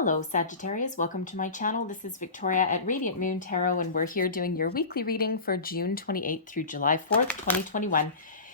Hello Sagittarius, welcome to my channel. This is Victoria at Radiant Moon Tarot, and we're here doing your weekly reading for June 28th through July 4th, 2021.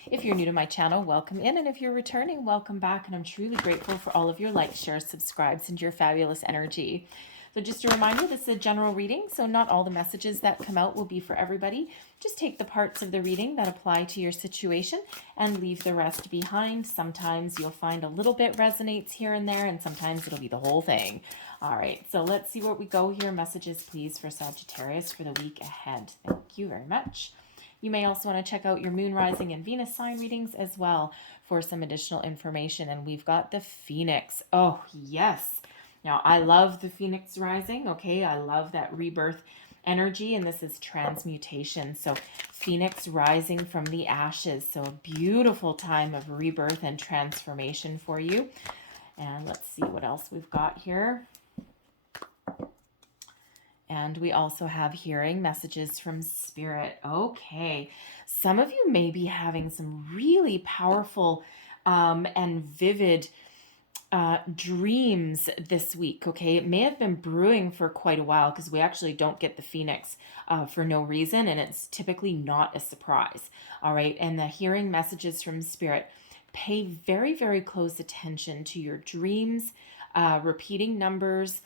If you're new to my channel, welcome in, and if you're returning, welcome back, and I'm truly grateful for all of your likes, shares, subscribes, and your fabulous energy. So just a reminder, this is a general reading, so not all the messages that come out will be for everybody. Just take the parts of the reading that apply to your situation and leave the rest behind. Sometimes you'll find a little bit resonates here and there, and sometimes it'll be the whole thing. All right, so let's see what we go here. Messages, please, for Sagittarius for the week ahead. Thank you very much. You may also want to check out your moon, rising, and Venus sign readings as well for some additional information. And we've got the Phoenix. Oh, yes. Now, I love the Phoenix rising, okay? I love that rebirth energy, and this is transmutation. So Phoenix rising from the ashes. So a beautiful time of rebirth and transformation for you. And let's see what else we've got here. And we also have hearing messages from Spirit. Okay, some of you may be having some really powerful and vivid dreams this week. Okay, it may have been brewing for quite a while because we actually don't get the Phoenix for no reason, and it's typically not a surprise. All right, and the hearing messages from Spirit. Pay very, very close attention to your dreams, repeating numbers,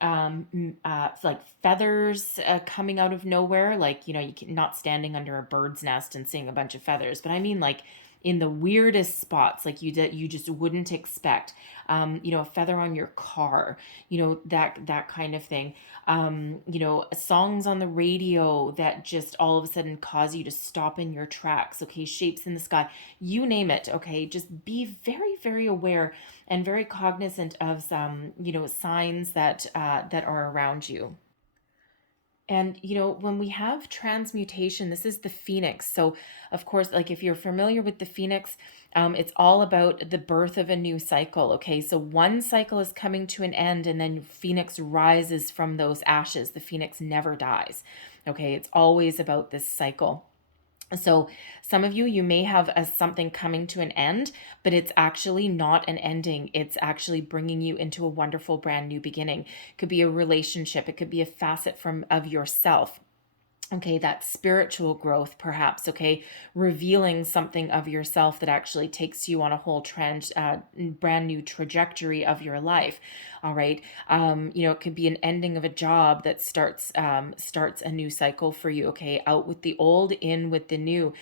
like feathers coming out of nowhere, like, you know, not standing under a bird's nest and seeing a bunch of feathers, but I mean like in the weirdest spots, like you just wouldn't expect. You know, a feather on your car, you know, that kind of thing. You know, songs on the radio that just all of a sudden cause you to stop in your tracks. Okay, shapes in the sky, you name it. Okay, just be very, very aware and very cognizant of some, you know, signs that that are around you. And, you know, when we have transmutation, this is the Phoenix. So, of course, like if you're familiar with the Phoenix, it's all about the birth of a new cycle. Okay. So, one cycle is coming to an end, and then Phoenix rises from those ashes. The Phoenix never dies. Okay. It's always about this cycle. So some of you may have something coming to an end, but it's actually not an ending. It's actually bringing you into a wonderful brand new beginning. It could be a relationship. It could be a facet of yourself. Okay, that spiritual growth, perhaps, okay, revealing something of yourself that actually takes you on a whole brand new trajectory of your life. All right, you know, it could be an ending of a job that starts a new cycle for you. Okay, out with the old, in with the new.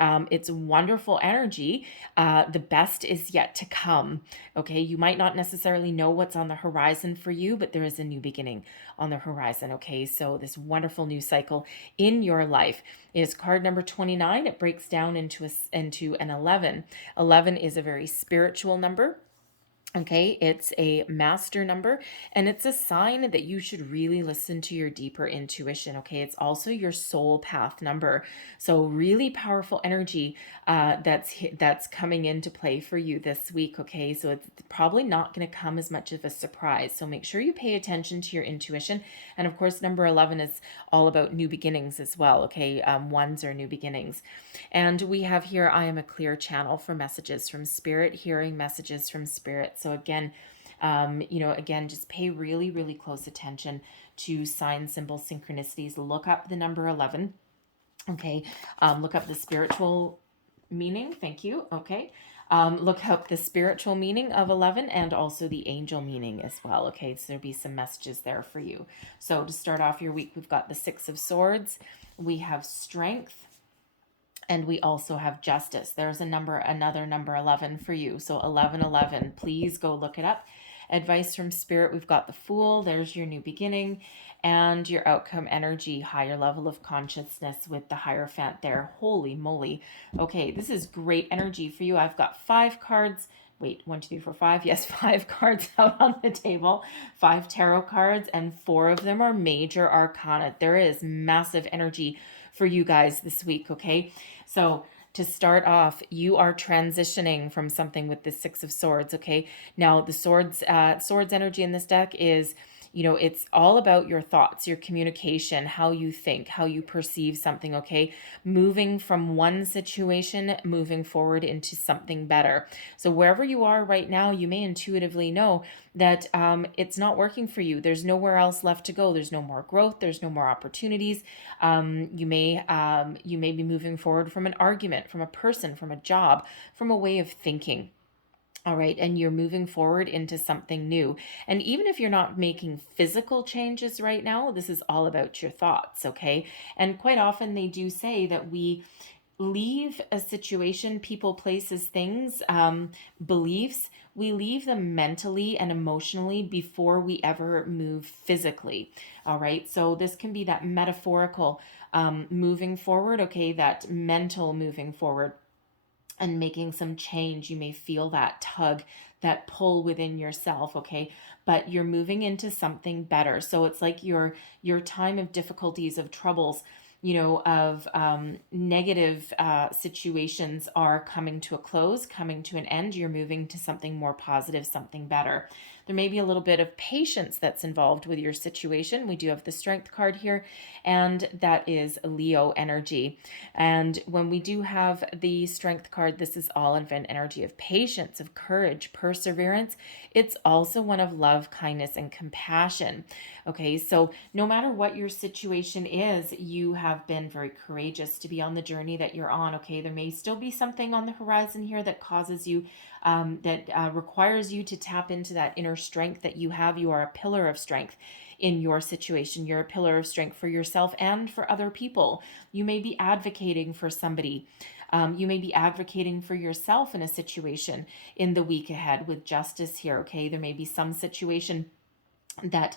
It's wonderful energy. The best is yet to come. Okay, you might not necessarily know what's on the horizon for you, but there is a new beginning on the horizon. Okay, so this wonderful new cycle in your life is card number 29. It breaks down into an 11. 11 is a very spiritual number. Okay, it's a master number, and it's a sign that you should really listen to your deeper intuition. Okay, it's also your soul path number. So really powerful energy that's coming into play for you this week. Okay, so it's probably not going to come as much of a surprise. So make sure you pay attention to your intuition. And of course, number 11 is all about new beginnings as well. Okay, ones are new beginnings. And we have here, I am a clear channel for messages from Spirit, hearing messages from Spirit. So again, you know, again, just pay really, really close attention to sign, symbols, synchronicities. Look up the number 11. Okay. Look up the spiritual meaning. Thank you. Okay. Look up the spiritual meaning of 11 and also the angel meaning as well. Okay. So there'll be some messages there for you. So to start off your week, we've got the 6 of Swords. We have strength. And we also have justice. There's another number 11 for you. So 1111, please go look it up. Advice from Spirit, we've got the Fool. There's your new beginning and your outcome energy, higher level of consciousness with the Hierophant there. Holy moly. Okay, this is great energy for you. I've got 5 cards. Wait, 1, 2, 3, 4, 5. Yes, 5 cards out on the table, 5 tarot cards, and 4 of them are major arcana. There is massive energy for you guys this week. Okay, so to start off, you are transitioning from something with the 6 of Swords. Okay, now the swords energy in this deck is it's all about your thoughts, your communication, how you think, how you perceive something, okay? Moving from one situation, moving forward into something better. So wherever you are right now, you may intuitively know that it's not working for you. There's nowhere else left to go. There's no more growth. There's no more opportunities. You may be moving forward from an argument, from a person, from a job, from a way of thinking. All right. And you're moving forward into something new. And even if you're not making physical changes right now, this is all about your thoughts. Okay. And quite often they do say that we leave a situation, people, places, things, beliefs, we leave them mentally and emotionally before we ever move physically. All right. So this can be that metaphorical moving forward. Okay. That mental moving forward and making some change. You may feel that tug, that pull within yourself, okay? But you're moving into something better. So it's like your time of difficulties, of troubles, of negative situations are coming to a close, coming to an end. You're moving to something more positive, something better. There may be a little bit of patience that's involved with your situation. We do have the Strength card here, and that is Leo energy. And when we do have the Strength card, this is all of an energy of patience, of courage, perseverance. It's also one of love, kindness, and compassion. Okay, so no matter what your situation is, you have been very courageous to be on the journey that you're on. Okay, there may still be something on the horizon here that causes you, that requires you to tap into that inner strength that you have. You are a pillar of strength in your situation. You're a pillar of strength for yourself and for other people. You may be advocating for somebody. You may be advocating for yourself in a situation in the week ahead with justice here. Okay, there may be some situation that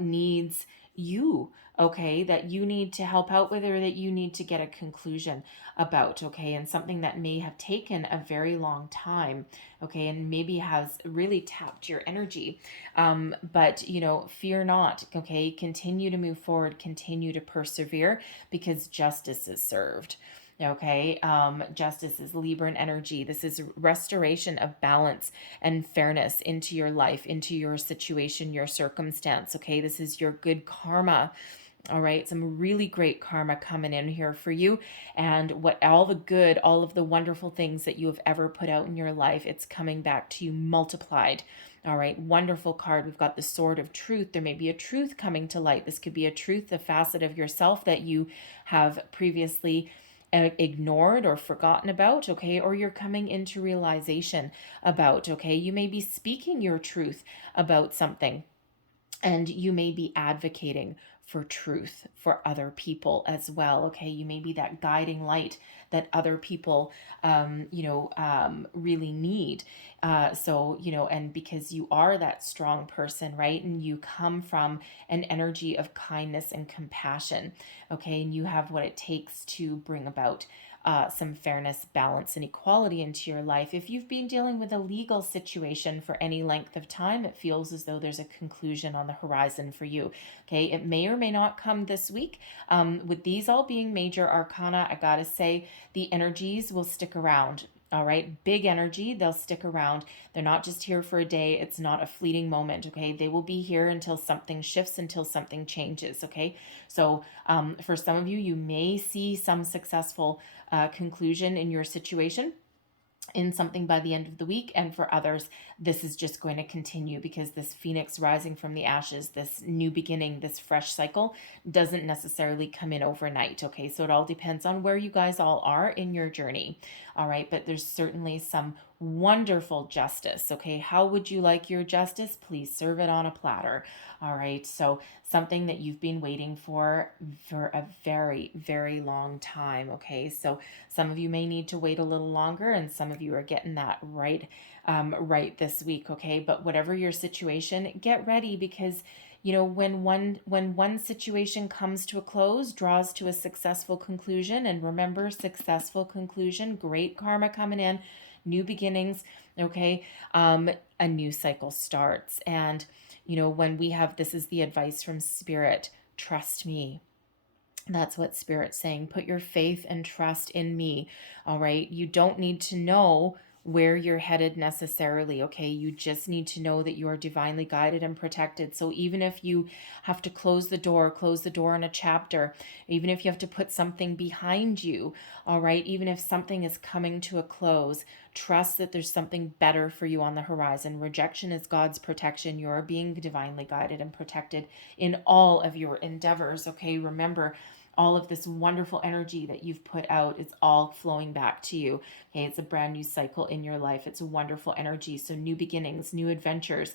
needs you, okay, that you need to help out with, or that you need to get a conclusion about, okay, and something that may have taken a very long time, okay, and maybe has really tapped your energy. But fear not, okay, continue to move forward, continue to persevere, because justice is served. Okay, justice is Libran energy. This is restoration of balance and fairness into your life, into your situation, your circumstance. Okay, this is your good karma. All right, some really great karma coming in here for you. And what all the good, all of the wonderful things that you have ever put out in your life, it's coming back to you multiplied. All right, wonderful card. We've got the Sword of Truth. There may be a truth coming to light. This could be a truth, a facet of yourself that you have previously ignored or forgotten about, okay, or you're coming into realization about, okay. You may be speaking your truth about something, and you may be advocating for truth for other people as well, okay. You may be that guiding light that other people really need. And because you are that strong person, right, and you come from an energy of kindness and compassion, okay, and you have what it takes to bring about some fairness, balance, and equality into your life. If you've been dealing with a legal situation for any length of time, it feels as though there's a conclusion on the horizon for you. Okay, it may or may not come this week. With these all being major arcana, I gotta say the energies will stick around. All right, big energy, they'll stick around. They're not just here for a day. It's not a fleeting moment, okay? They will be here until something shifts, until something changes, okay? So for some of you, you may see some successful conclusion in your situation, in something by the end of the week. And for others, this is just going to continue, because this phoenix rising from the ashes, this new beginning, this fresh cycle doesn't necessarily come in overnight. Okay, so it all depends on where you guys all are in your journey. All right, but there's certainly some wonderful justice. Okay, how would you like your justice? Please serve it on a platter. All right, so something that you've been waiting for a very, very long time. Okay, so some of you may need to wait a little longer, and some of you are getting that right this week. Okay, but whatever your situation, get ready, because when one situation comes to a close, draws to a successful conclusion, and remember, successful conclusion, great karma coming in, new beginnings, okay, a new cycle starts. And when we have, this is the advice from Spirit, trust me. That's what Spirit's saying. Put your faith and trust in me. All right, you don't need to know where you're headed necessarily, okay? You just need to know that you are divinely guided and protected. So even if you have to close the door on a chapter, even if you have to put something behind you, all right, even if something is coming to a close, trust that there's something better for you on the horizon. Rejection is God's protection. You're being divinely guided and protected in all of your endeavors, okay? Remember, all of this wonderful energy that you've put out, it's all flowing back to you. Okay, it's a brand new cycle in your life. It's a wonderful energy. So new beginnings, new adventures,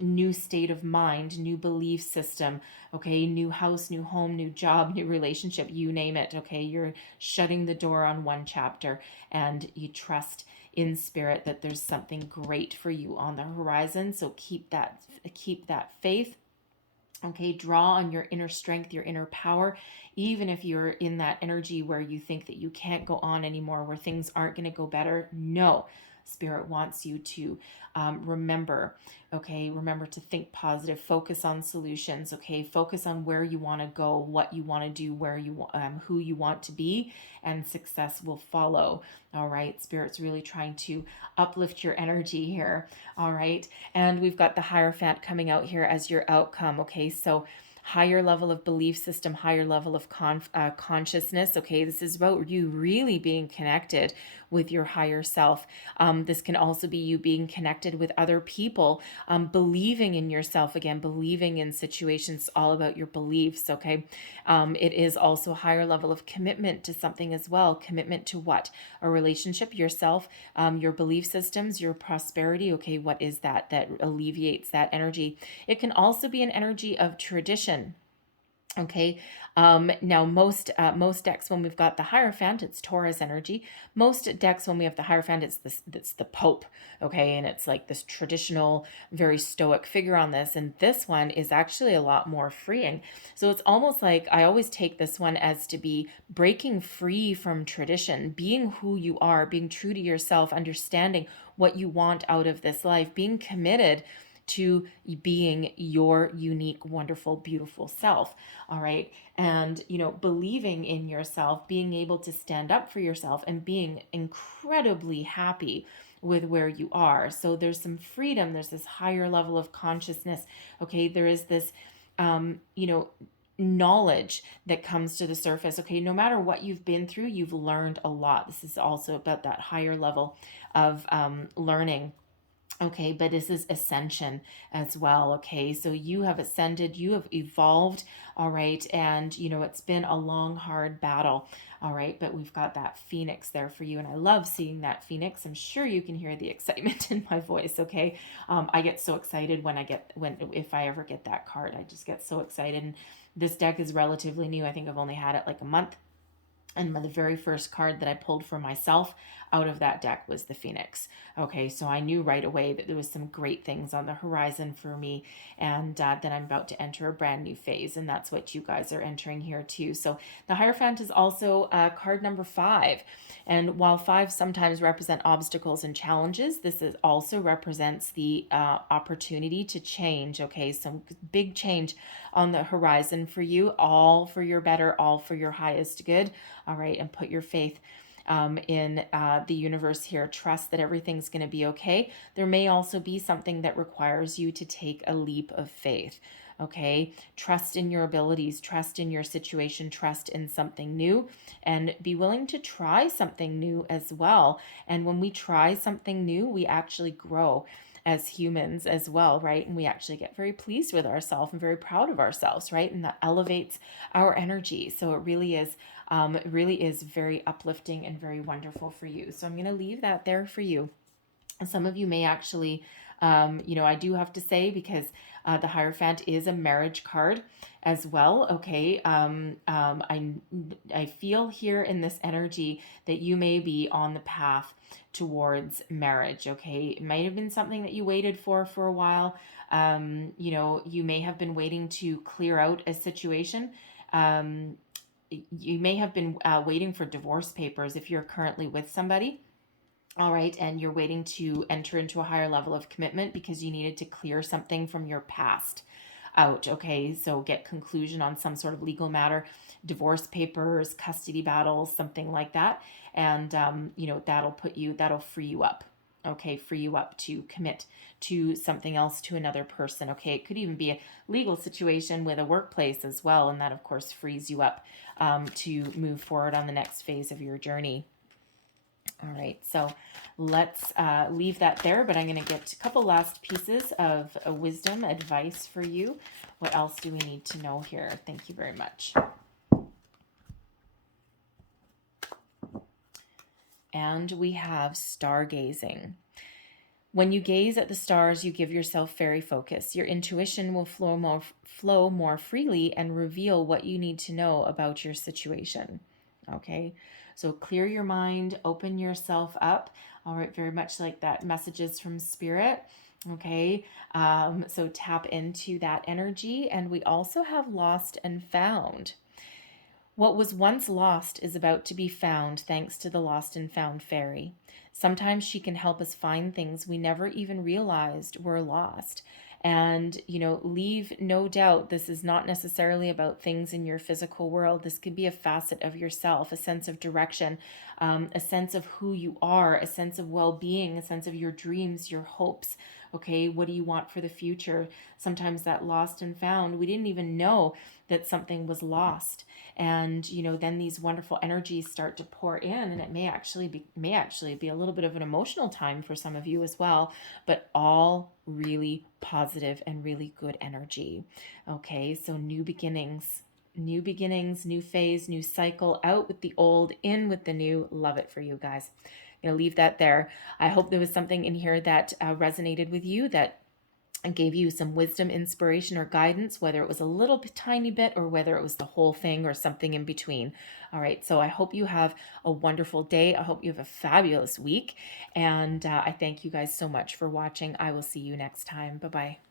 new state of mind, new belief system. Okay, new house, new home, new job, new relationship. You name it. Okay, you're shutting the door on one chapter, and you trust in spirit that there's something great for you on the horizon. So keep that faith. Okay, draw on your inner strength, your inner power, even if you're in that energy where you think that you can't go on anymore, where things aren't going to go better. No, Spirit wants you to remember, okay, remember to think positive, focus on solutions, okay, focus on where you want to go, what you want to do, who you want to be, and success will follow. All right, Spirit's really trying to uplift your energy here. All right, and we've got the Hierophant coming out here as your outcome. Okay, so higher level of belief system, higher level of consciousness. Okay, this is about you really being connected with your higher self. This can also be you being connected with other people, believing in yourself again, believing in situations, all about your beliefs. Okay, it is also a higher level of commitment to something as well. Commitment to what? A relationship, yourself, your belief systems, your prosperity. Okay, what is that alleviates that energy? It can also be an energy of tradition. Okay. Now most decks when we've got the Hierophant, it's Taurus energy. Most decks when we have the Hierophant, it's the Pope. Okay, and it's like this traditional, very stoic figure on this. And this one is actually a lot more freeing. So it's almost like I always take this one as to be breaking free from tradition, being who you are, being true to yourself, understanding what you want out of this life, being committed to being your unique, wonderful, beautiful self. All right. And, believing in yourself, being able to stand up for yourself, and being incredibly happy with where you are. So there's some freedom. There's this higher level of consciousness. Okay. There is this, knowledge that comes to the surface. Okay. No matter what you've been through, you've learned a lot. This is also about that higher level of learning. Okay, but this is ascension as well. Okay, so you have ascended, you have evolved. All right, and it's been a long, hard battle. All right, but we've got that phoenix there for you, and I love seeing that phoenix. I'm sure you can hear the excitement in my voice. Okay, I get so excited if I ever get that card. I just get so excited. And this deck is relatively new. I think I've only had it like a month. And the very first card that I pulled for myself out of that deck was the Phoenix. Okay, so I knew right away that there was some great things on the horizon for me, and that I'm about to enter a brand new phase, and that's what you guys are entering here too. So the Hierophant is also card number 5, and while 5 sometimes represent obstacles and challenges, this also represents the opportunity to change. Okay, some big change on the horizon for you, all for your better, all for your highest good. All right, and put your faith in the universe here. Trust that everything's going to be okay. There may also be something that requires you to take a leap of faith. Okay, trust in your abilities, trust in your situation, trust in something new, and be willing to try something new as well. And when we try something new, we actually grow as humans as well, right? And we actually get very pleased with ourselves and very proud of ourselves, right? And that elevates our energy. So it really is very uplifting and very wonderful for you. So I'm going to leave that there for you. Some of you may actually, I do have to say, because the Hierophant is a marriage card as well. Okay. I feel here in this energy that you may be on the path towards marriage. Okay. It might have been something that you waited for a while. You may have been waiting to clear out a situation. You may have been waiting for divorce papers if you're currently with somebody. All right, and you're waiting to enter into a higher level of commitment because you needed to clear something from your past out. Okay, so get conclusion on some sort of legal matter, divorce papers, custody battles, something like that, and that'll free you up. okay, free you up to commit to something else, to another person. Okay, it could even be a legal situation with a workplace as well, and that of course frees you up to move forward on the next phase of your journey. All right, so let's leave that there, but I'm going to get a couple last pieces of wisdom advice for you. What else do we need to know here? Thank you very much. And we have stargazing. When you gaze at the stars, you give yourself fairy focus. Your intuition will flow more freely and reveal what you need to know about your situation. Okay, so clear your mind, open yourself up. All right, very much like that messages from spirit. Okay, so tap into that energy. And we also have lost and found. What was once lost is about to be found thanks to the lost and found fairy. Sometimes she can help us find things we never even realized were lost. And, leave no doubt this is not necessarily about things in your physical world. This could be a facet of yourself, a sense of direction, a sense of who you are, a sense of well being, a sense of your dreams, your hopes. Okay, what do you want for the future? Sometimes that lost and found, we didn't even know that something was lost. And then these wonderful energies start to pour in, and it may actually be a little bit of an emotional time for some of you as well, but all really positive and really good energy. Okay, so new beginnings, new phase, new cycle, out with the old, in with the new. Love it for you guys. I'm gonna leave that there. I hope there was something in here that resonated with you, that gave you some wisdom, inspiration, or guidance, whether it was a little tiny bit or whether it was the whole thing or something in between. All right, so I hope you have a wonderful day. I hope you have a fabulous week. And I thank you guys so much for watching. I will see you next time. Bye-bye.